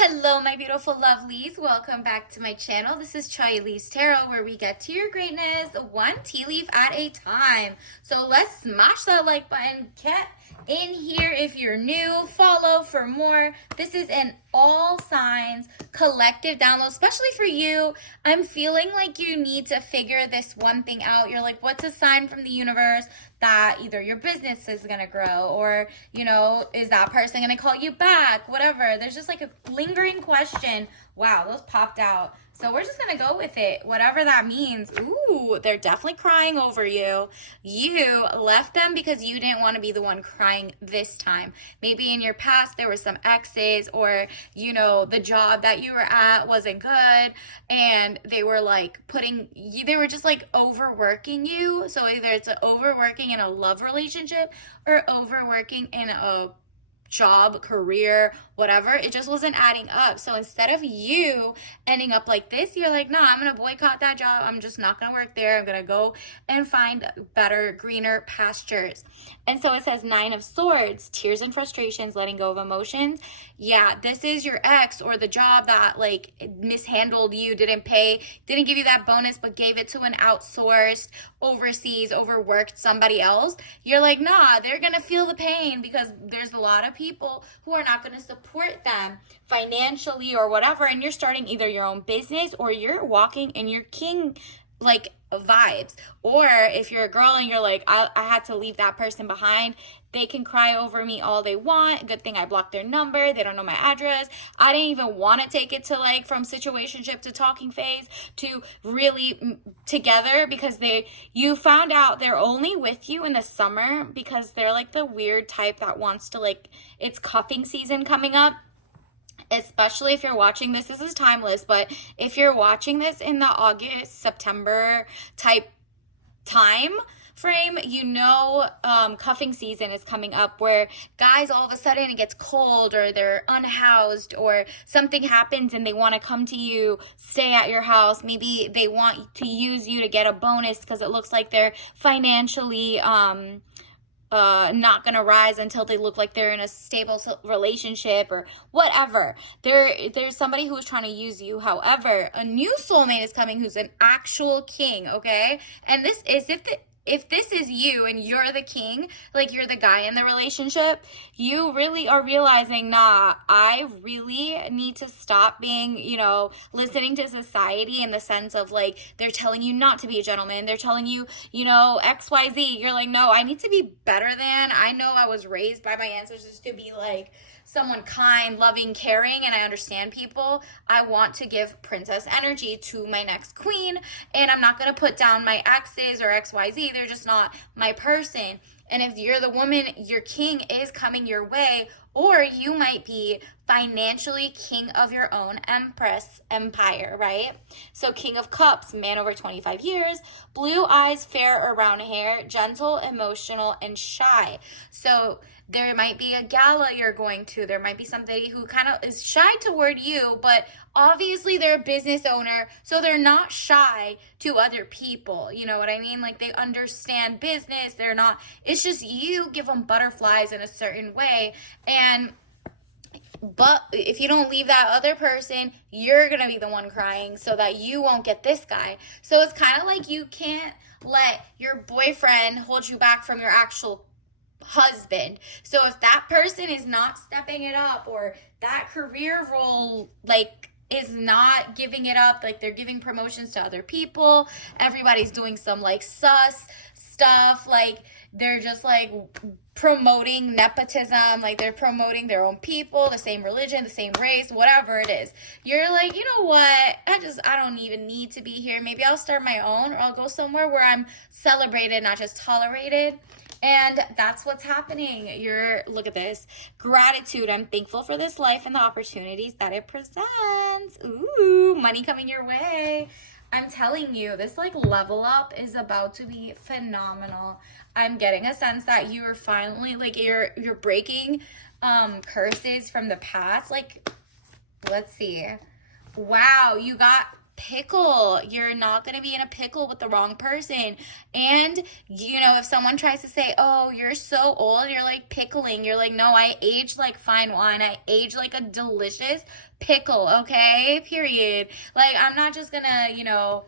Hello, my beautiful lovelies. Welcome back to my channel. This is Chai Leaves Tarot, where we get to your greatness one tea leaf at a time. So let's smash that like button. Get in here if you're new. Follow for more. This is an all signs collective download, especially for you. I'm feeling like you need to figure this one thing out. You're like, what's a sign from the universe that either your business is going to grow, or, is that person going to call you back? Whatever. There's just like a lingering question. Wow, those popped out. So we're just going to go with it, whatever that means. Ooh, they're definitely crying over you. You left them because you didn't want to be the one crying this time. Maybe in your past there were some exes, or, the job that you were at wasn't good, and they were like they were just like overworking you. So either it's overworking in a love relationship or overworking in a job, career, whatever. It just wasn't adding up. So instead of you ending up like this, you're like, no, I'm going to boycott that job. I'm just not going to work there. I'm going to go and find better, greener pastures. And so it says 9 of Swords, tears and frustrations, letting go of emotions. Yeah, this is your ex or the job that like mishandled you, didn't give you that bonus, but gave it to an outsourced, overseas, overworked somebody else. You're like, nah, they're going to feel the pain because there's a lot of people who are not going to support them financially or whatever. And you're starting either your own business or you're walking in your king like vibes. Or if you're a girl and you're like, I had to leave that person behind, they can cry over me all they want. Good thing I blocked their number. They don't know my address. I didn't even want to take it to like from situationship to talking phase to really together, because you found out they're only with you in the summer because they're like the weird type that wants to like, it's cuffing season coming up. Especially if you're watching this is timeless, but if you're watching this in the August, September type time frame, cuffing season is coming up, where guys all of a sudden it gets cold, or they're unhoused, or something happens and they want to come to you, stay at your house. Maybe they want to use you to get a bonus because it looks like they're financially not gonna rise until they look like they're in a stable relationship or whatever. There's somebody who's trying to use you. However, a new soulmate is coming who's an actual king, okay? And this is if this is you and you're the king, like you're the guy in the relationship, you really are realizing, nah, I really need to stop being, listening to society in the sense of like, they're telling you not to be a gentleman. They're telling you, XYZ. You're like, no, I need to be better than. I know I was raised by my ancestors to be like someone kind, loving, caring, and I understand people. I want to give princess energy to my next queen, and I'm not going to put down my exes or XYZ. They're just not my person. And if you're the woman, your king is coming your way, or you might be financially king of your own empire, right? So King of Cups, man over 25 years, blue eyes, fair or brown hair, gentle, emotional, and shy. So there might be a gala you're going to. There might be somebody who kind of is shy toward you, but obviously they're a business owner, so they're not shy to other people. You know what I mean? Like, they understand business. It's just you give them butterflies in a certain way. But if you don't leave that other person, you're going to be the one crying so that you won't get this guy. So it's kind of like you can't let your boyfriend hold you back from your actual husband. So if that person is not stepping it up, or that career role like is not giving it up, like they're giving promotions to other people, everybody's doing some like sus stuff, like they're just like promoting nepotism, like they're promoting their own people, the same religion, the same race, whatever it is. You're like, you know what, I don't even need to be here. Maybe I'll start my own, or I'll go somewhere where I'm celebrated, not just tolerated. And that's what's happening. Look at this. Gratitude. I'm thankful for this life and the opportunities that it presents. Ooh, money coming your way. I'm telling you, this like level up is about to be phenomenal. I'm getting a sense that you are finally like you're breaking curses from the past. Like, let's see. Wow, you got pickle. You're not going to be in a pickle with the wrong person. And, if someone tries to say, oh, you're so old, you're like pickling. You're like, no, I age like fine wine. I age like a delicious pickle, okay? Period. Like, I'm not just going to,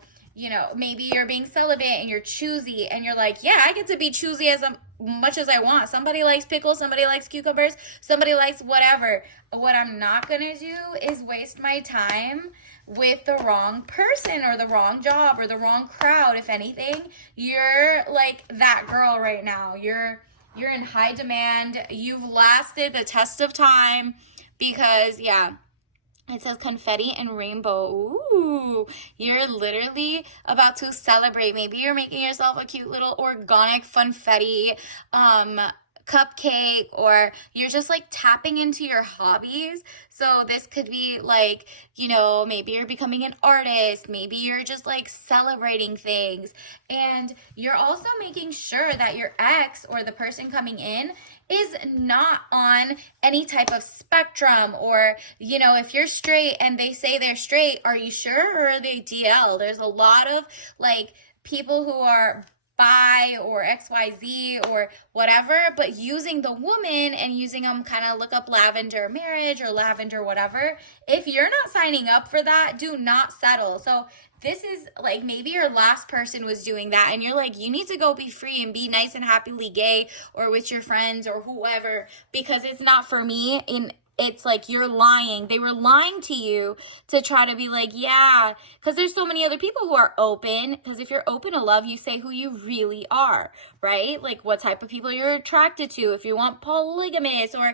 maybe you're being celibate and you're choosy and you're like, yeah, I get to be choosy as much as I want. Somebody likes pickles, somebody likes cucumbers, somebody likes whatever. What I'm not going to do is waste my time with the wrong person or the wrong job or the wrong crowd. If anything, you're like that girl right now. You're in high demand. You've lasted the test of time because, yeah, it says confetti and rainbow. Ooh, you're literally about to celebrate. Maybe you're making yourself a cute little organic funfetti cupcake, or you're just like tapping into your hobbies. So this could be like, maybe you're becoming an artist, maybe you're just like celebrating things, and you're also making sure that your ex or the person coming in is not on any type of spectrum, or if you're straight and they say they're straight, are you sure, or are they DL? There's a lot of like people who are bi or XYZ or whatever, but using the woman and using them kind of look up lavender marriage or lavender whatever. If you're not signing up for that, do not settle. So this is like, maybe your last person was doing that and you're like, you need to go be free and be nice and happily gay or with your friends or whoever, because it's not for me. It's like you're lying. They were lying to you to try to be like, yeah, because there's so many other people who are open. Because if you're open to love, you say who you really are, right? Like what type of people you're attracted to. If you want polygamous or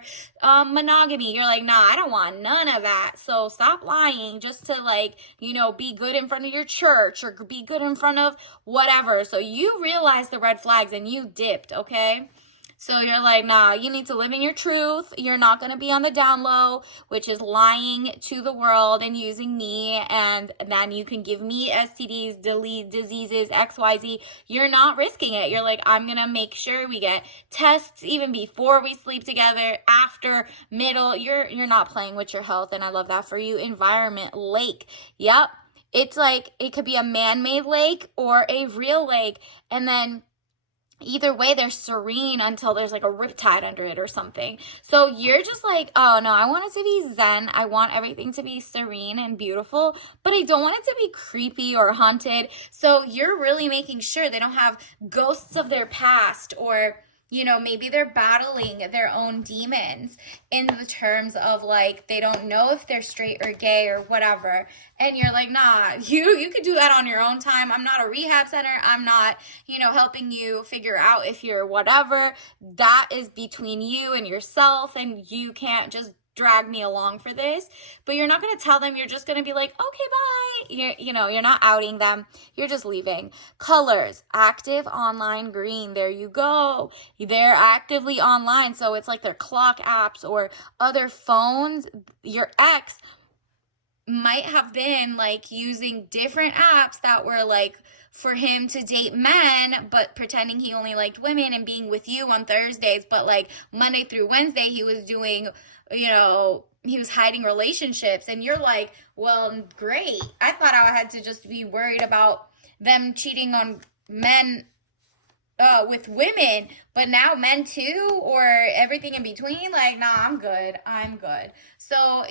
monogamy, you're like, nah, I don't want none of that. So stop lying just to like, be good in front of your church or be good in front of whatever. So you realize the red flags and you dipped, okay? So you're like, nah, you need to live in your truth. You're not going to be on the down low, which is lying to the world and using me. And then you can give me STDs, diseases, XYZ. You're not risking it. You're like, I'm going to make sure we get tests even before we sleep together, after, middle. You're not playing with your health. And I love that for you. Environment, lake. Yep. It's like, it could be a man-made lake or a real lake. And then either way, they're serene until there's like a riptide under it or something. So you're just like, oh no, I want it to be zen. I want everything to be serene and beautiful, but I don't want it to be creepy or haunted. So you're really making sure they don't have ghosts of their past, or maybe they're battling their own demons in the terms of like, they don't know if they're straight or gay or whatever. And you're like, nah, you could do that on your own time. I'm not a rehab center. I'm not, helping you figure out if you're whatever. That is between you and yourself, and you can't just drag me along for this. But you're not going to tell them. You're just going to be like, okay, bye. You're not outing them. You're just leaving. Colors, active online green. There you go. They're actively online. So it's like their clock apps or other phones. Your ex might have been like using different apps that were like for him to date men, but pretending he only liked women and being with you on Thursdays. But like Monday through Wednesday, he was doing, he was hiding relationships. And you're like, well, great. I thought I had to just be worried about them cheating on men with women, but now men too, or everything in between. Like, nah, I'm good. So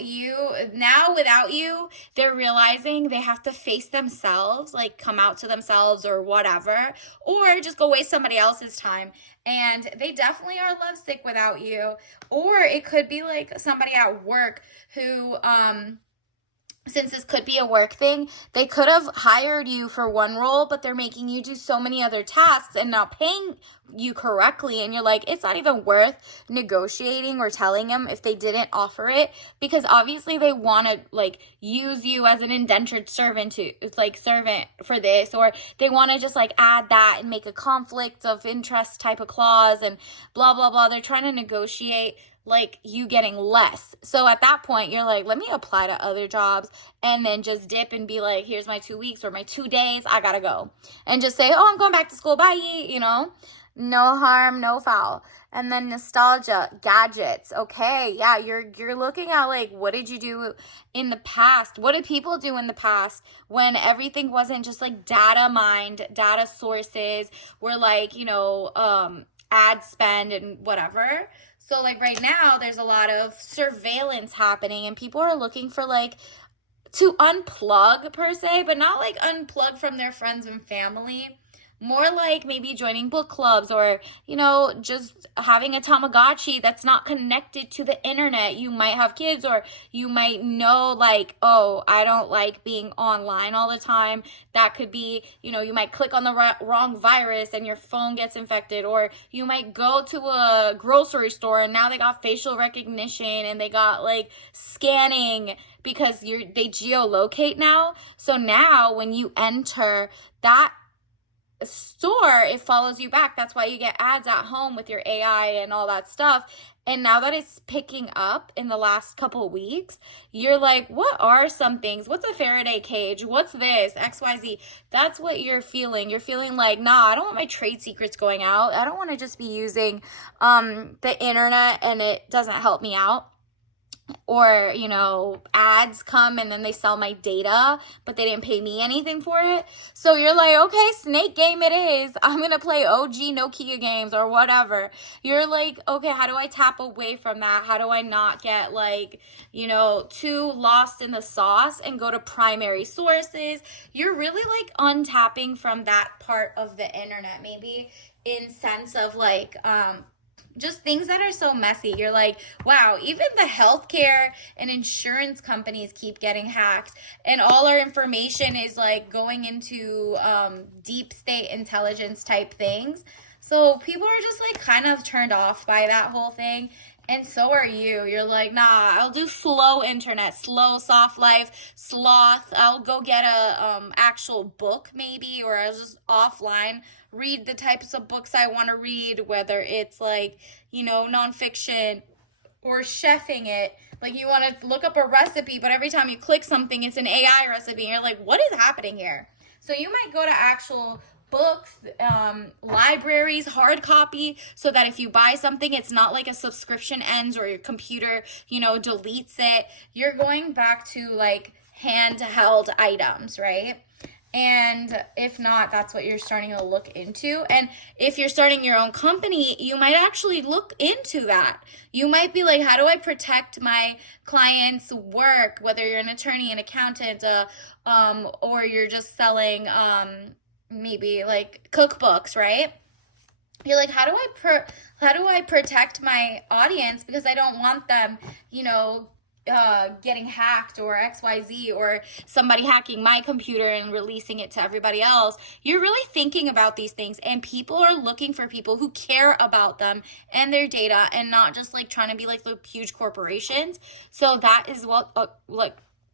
now without you, they're realizing they have to face themselves, like come out to themselves or whatever, or just go waste somebody else's time. And they definitely are lovesick without you. Or it could be like somebody at work who, since this could be a work thing, they could have hired you for one role, but they're making you do so many other tasks and not paying you correctly. And you're like, it's not even worth negotiating or telling them if they didn't offer it, because obviously they want to like use you as an indentured servant servant for this, or they want to just like add that and make a conflict of interest type of clause and blah, blah, blah. They're trying to negotiate like you getting less. So at that point, you're like, let me apply to other jobs and then just dip and be like, here's my 2 weeks or my 2 days. I gotta go. And just say, oh, I'm going back to school. Bye. no harm, no foul. And then nostalgia, gadgets. Okay, yeah, you're looking at like, what did you do in the past? What did people do in the past when everything wasn't just like data mined, data sources were like, ad spend and whatever. So like right now there's a lot of surveillance happening and people are looking for like to unplug per se, but not like unplug from their friends and family. More like maybe joining book clubs or, just having a Tamagotchi that's not connected to the internet. You might have kids or you might know like, oh, I don't like being online all the time. That could be, you might click on the wrong virus and your phone gets infected. Or you might go to a grocery store and now they got facial recognition and they got like scanning because they geolocate now. So now when you enter that store, it follows you back. That's why you get ads at home with your AI and all that stuff. And now that it's picking up in the last couple of weeks, you're like, what are some things? What's a Faraday cage? What's this? XYZ. That's what you're feeling. You're feeling like, nah, I don't want my trade secrets going out. I don't want to just be using the internet and it doesn't help me out. Or, ads come and then they sell my data, but they didn't pay me anything for it. So you're like, okay, snake game it is. I'm going to play OG Nokia games or whatever. You're like, okay, how do I tap away from that? How do I not get like, too lost in the sauce and go to primary sources? You're really like untapping from that part of the internet, maybe in sense of like, just things that are so messy. You're like, wow, even the healthcare and insurance companies keep getting hacked and all our information is like going into deep state intelligence type things. So people are just like kind of turned off by that whole thing. And so are you. You're like, nah, I'll do slow internet, slow, soft life, sloth. I'll go get a actual book maybe, or I'll just offline read the types of books I want to read, whether it's like, nonfiction or chefing it. Like you want to look up a recipe, but every time you click something, it's an AI recipe. And you're like, what is happening here? So you might go to actual books, libraries, hard copy, so that if you buy something, it's not like a subscription ends or your computer, deletes it. You're going back to like handheld items, right? And if not, that's what you're starting to look into. And if you're starting your own company, you might actually look into that. You might be like, how do I protect my clients' work, whether you're an attorney, an accountant, or you're just selling maybe like cookbooks, right? You're like, how do I protect my audience because I don't want them, getting hacked or XYZ or somebody hacking my computer and releasing it to everybody else. You're really thinking about these things and people are looking for people who care about them and their data and not just like trying to be like the huge corporations. So that is what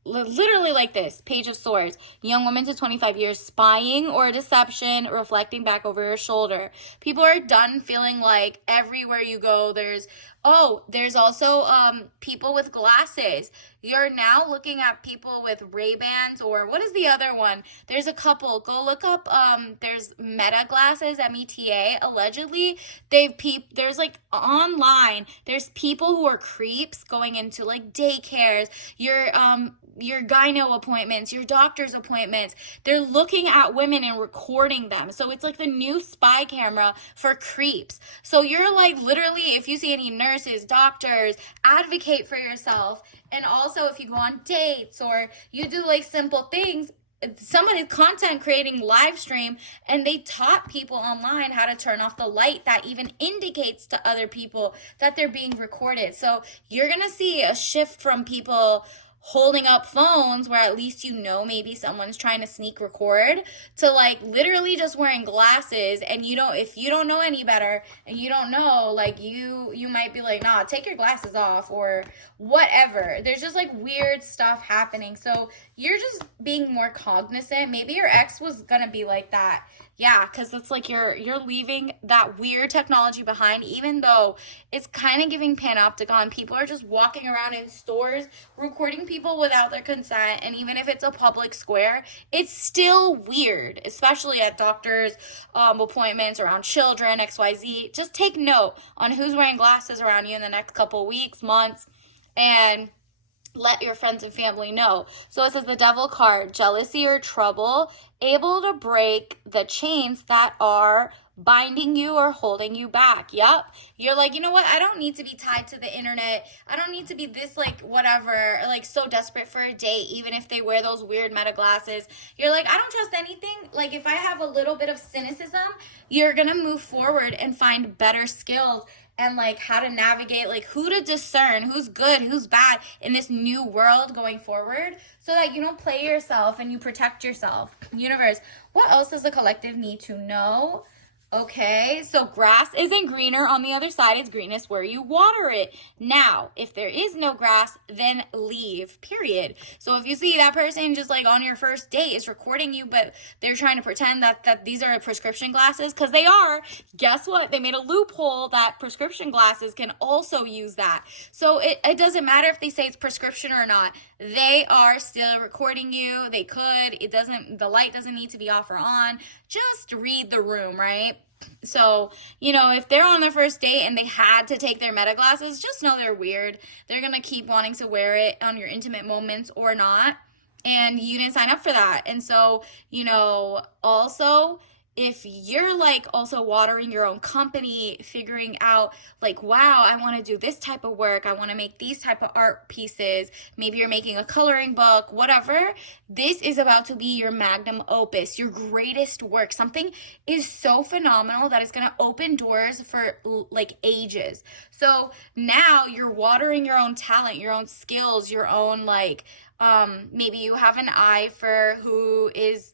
literally like this Page of Swords, young woman to 25 years, spying or deception, reflecting back over your shoulder. People are done feeling like everywhere you go there's also people with glasses. You're now looking at people with Ray-Bans, or what is the other one? There's a couple. Go look up, there's Meta glasses, META, allegedly. There's like online, there's people who are creeps going into like daycares, your gyno appointments, your doctor's appointments. They're looking at women and recording them. So it's like the new spy camera for creeps. So you're like, literally, if you see any nurses, doctors, advocate for yourself. And also if you go on dates or you do like simple things, somebody's content creating live stream and they taught people online how to turn off the light that even indicates to other people that they're being recorded. So you're going to see a shift from people holding up phones where at least maybe someone's trying to sneak record, to like literally just wearing glasses. And if you don't know any better and you don't know, like you might be like, nah, take your glasses off or whatever. There's just like weird stuff happening. So you're just being more cognizant. Maybe your ex was gonna be like that. Yeah, because it's like you're leaving that weird technology behind, even though it's kind of giving panopticon. People are just walking around in stores recording people without their consent, and even if it's a public square, it's still weird, especially at doctors' appointments around children, XYZ. Just take note on who's wearing glasses around you in the next couple weeks, months, and let your friends and family know. So it says the devil card, jealousy or trouble, able to break the chains that are binding you or holding you back. Yep. You're like, you know what? I don't need to be tied to the internet. I don't need to be this, like, whatever, like, so desperate for a date, even if they wear those weird meta glasses. You're like, I don't trust anything. Like, if I have a little bit of cynicism, you're going to move forward and find better skills and like how to navigate, like who to discern, who's good, who's bad in this new world going forward, so that you don't play yourself and you protect yourself. Universe, what else does the collective need to know? Okay, so grass isn't greener on the other side. It's greenest where you water it. Now, if there is no grass, then leave, period. So if you see that person just like on your first date is recording you, but they're trying to pretend that these are prescription glasses, because they are, guess what? They made a loophole that prescription glasses can also use that. So it doesn't matter if they say it's prescription or not. They are still recording you. They could. The light doesn't need to be off or on. Just read the room, right? So, if they're on their first date and they had to take their meta glasses, just know they're weird. They're going to keep wanting to wear it on your intimate moments or not. And you didn't sign up for that. And so, also, if you're like also watering your own company, figuring out like, wow, I want to do this type of work, I want to make these type of art pieces, maybe you're making a coloring book, whatever, this is about to be your magnum opus, your greatest work. Something is so phenomenal that it's going to open doors for like ages. So now you're watering your own talent, your own skills, your own like, maybe you have an eye for who is,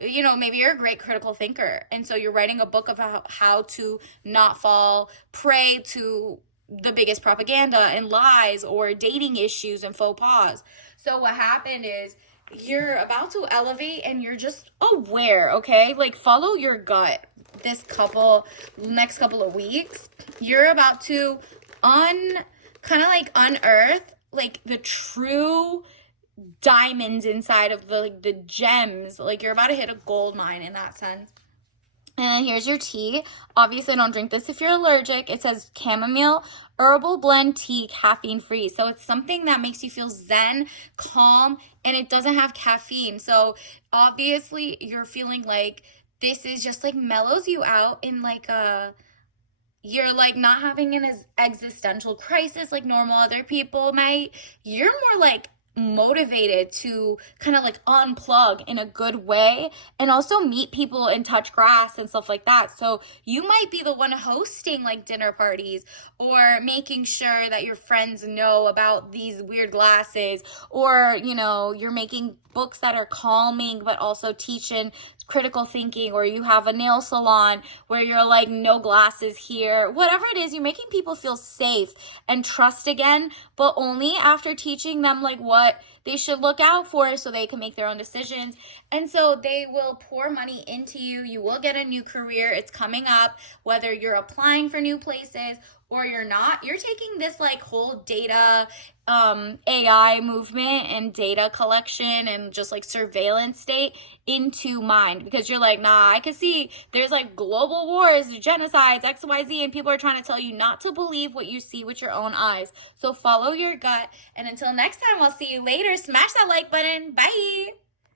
maybe you're a great critical thinker. And so you're writing a book of how to not fall prey to the biggest propaganda and lies or dating issues and faux pas. So what happened is you're about to elevate and you're just aware, okay? Like follow your gut next couple of weeks. You're about to unearth like the true diamonds inside of the gems. Like you're about to hit a gold mine in that sense. And here's your tea. Obviously don't drink this if you're allergic. It says chamomile herbal blend tea, caffeine free. So it's something that makes you feel zen, calm, and it doesn't have caffeine. So obviously you're feeling like this is just like mellows you out in like you're like not having an existential crisis like normal other people might. You're more like motivated to kind of like unplug in a good way and also meet people and touch grass and stuff like that. So you might be the one hosting like dinner parties or making sure that your friends know about these weird glasses, or you're making books that are calming but also teaching critical thinking, or you have a nail salon where you're like no glasses here. Whatever it is, you're making people feel safe and trust again, but only after teaching them like what they should look out for so they can make their own decisions. And so they will pour money into you. You will get a new career. It's coming up, whether you're applying for new places or you're not. You're taking this like whole data AI movement and data collection and just like surveillance state into mind, because you're like, nah, I can see there's like global wars, genocides, XYZ, and people are trying to tell you not to believe what you see with your own eyes. So follow your gut. And until next time, I'll see you later. Smash that like button. Bye.